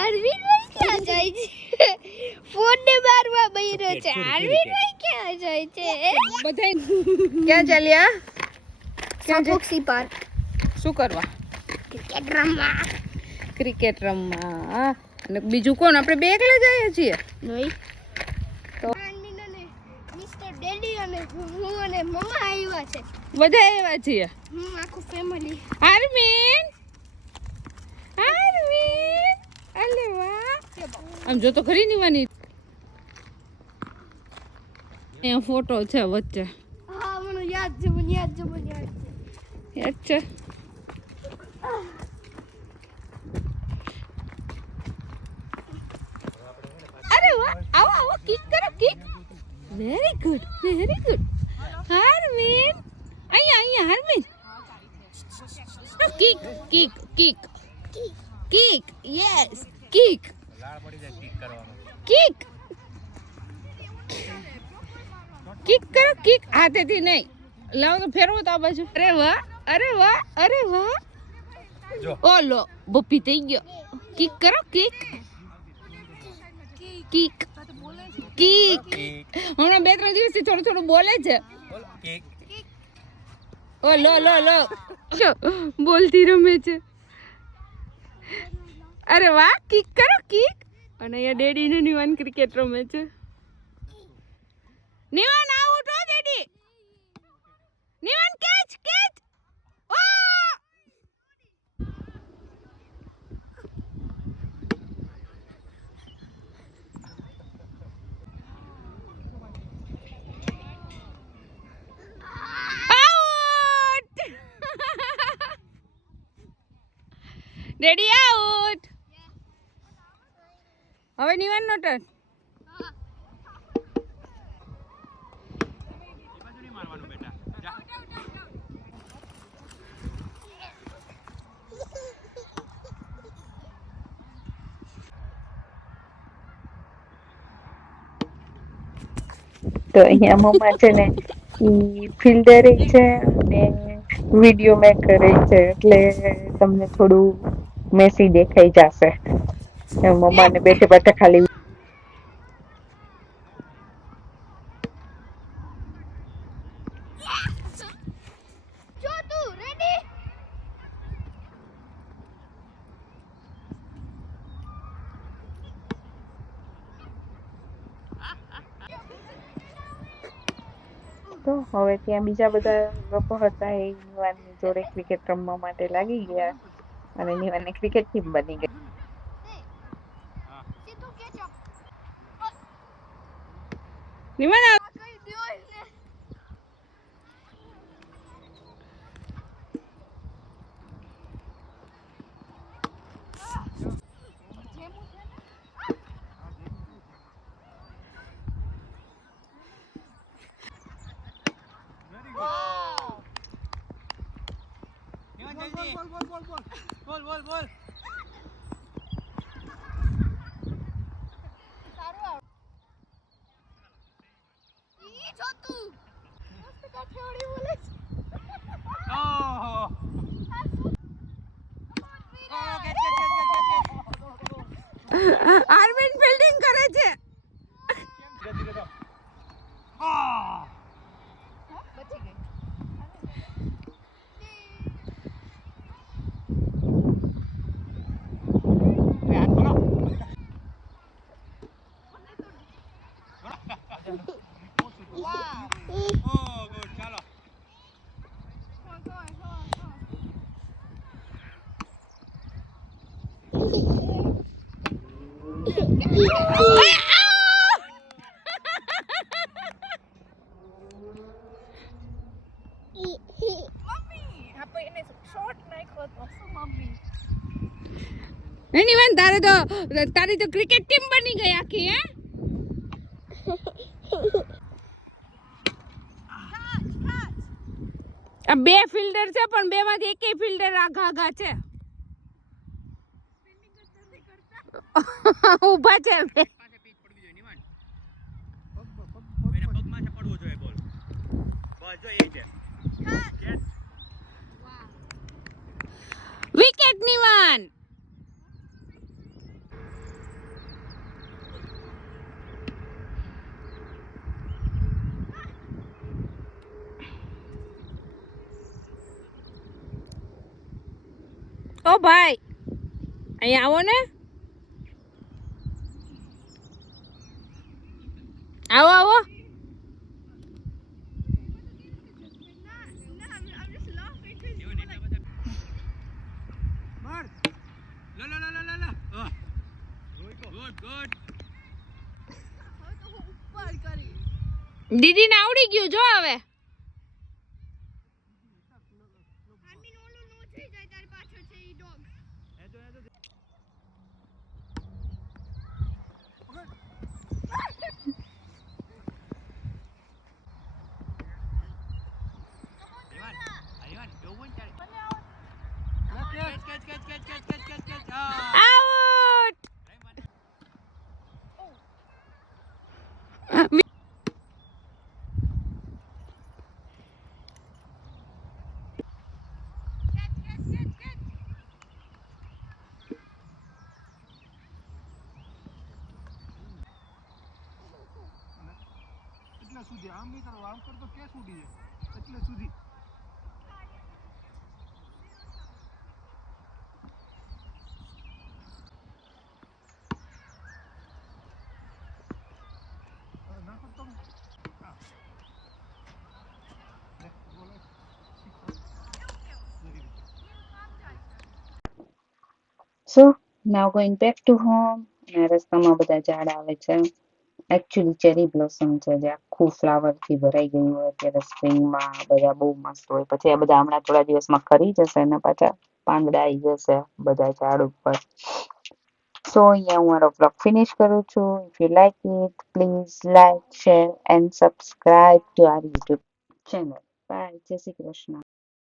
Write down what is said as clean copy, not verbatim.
આરવીન ભાઈ ક્યાં જાય છે? ફોન ને મારવા બૈરો છે. આરવીન ભાઈ ક્યાં જાય છે? બધા ક્યાં ચાલ્યા? ક્યાં બોક્સી પાર્ક. શું કરવા? ક્રિકેટ રમવા. ક્રિકેટ રમવા. અને બીજું કોણ? આપણે બે એકલા જઈએ છીએ. નહીં તો મિસ્ટર ડેડી અને હું અને મમ્મા આવ્યા છે. બધા આવ્યા છીએ. આખું ફેમિલી. આરમીન અલે વાહ. આમ જો તો ખરી નીવાની. અહીંયા ફોટો છે વચ્ચે. હા મને યાદ છે. યાદ છે. અરે વાહ. આવો કિક કરો કિક. Very good. હારમીન અહીંયા Harmeen. Kick yes kick. Kick કરો કિક. હાથેથી નહીં. લાવો તો ફેરવો તો આ બાજુ. અરે વાહ. ઓલો બપ્પી થઈ ગયો. કિક કરો કિક. હમણાં 2-3 દિવસથી થોડું બોલે છે. ઓ લો બોલતી રમે છે. અરે વાહ કિક કરો કિક. અને અહીંયા ડેડી ને નિવાન ક્રિકેટ રમે છે. નિવાન આઉટ હો ડેડી. નિવાન કેચ. ઓ રેડી આઉટ. હવે નિવાન નો ટર્ન. તો અહીંયા મમ્મા છે ને ઈ ફિલ્ડર છે અને વિડીયો મેકર છે એટલે તમને થોડું મેસી દેખાઈ જશે. મમ્માને બેઠે ખાલી જો તું રેડી. તો હવે ત્યાં બીજા બધા લોકો હતા એ નિવાનની જોડે ક્રિકેટ રમવા માટે લાગી ગયા અને નિવાનની ક્રિકેટ ટીમ બની ગઈ. સીધું કેચ અપ. નિવાન કઈ દ્યો ને. બોલ. ઈ જો તું. મસ્ત કાઠિયાવાડી બોલે છે. આરવિન ફિલ્ડિંગ કરે છે. બચી ગઈ. નિવાન તારી તો ક્રિકેટ ટીમ બની ગઈ આખી. હે આ 2 ફિલ્ડર છે પણ 2 માંથી એકેય ફિલ્ડર આઘા છે. ઊભા છે. વિકેટ નિવાન. ઓ ભાઈ અહીંયા આવો ને આવો આવો માર લા લા લા લા લા ગુડ ગુડ દીદીને આવડી ગયું જો હવે આઉટ એટલા સુધી આમ નહીં કરો આમ કરતો કેસ ઉડી જાય એટલે સુધી ના કરતો સો નાવ ગોઈંગ બેક ટુ હોમ. અને રસ્તામાં બધા ઝાડ આવે છે. એકચ્યુઅલી ચેરી બ્લોસમ છે જે આખું ફ્લાવર થી ભરાઈ ગયું હોય અત્યારે સ્પ્રિંગમાં બધા બહુ મસ્ત હોય. પછી આ બધા હમણાં થોડા દિવસમાં ખરી જશે અને પાછા પાંદડા આવી જશે બધા ઝાડ ઉપર. સો અહીંયા હું મારો બ્લોગ ફિનિશ કરું છું. If you like it please like share and subscribe to our YouTube channel. Bye. જય શ્રી કૃષ્ણ.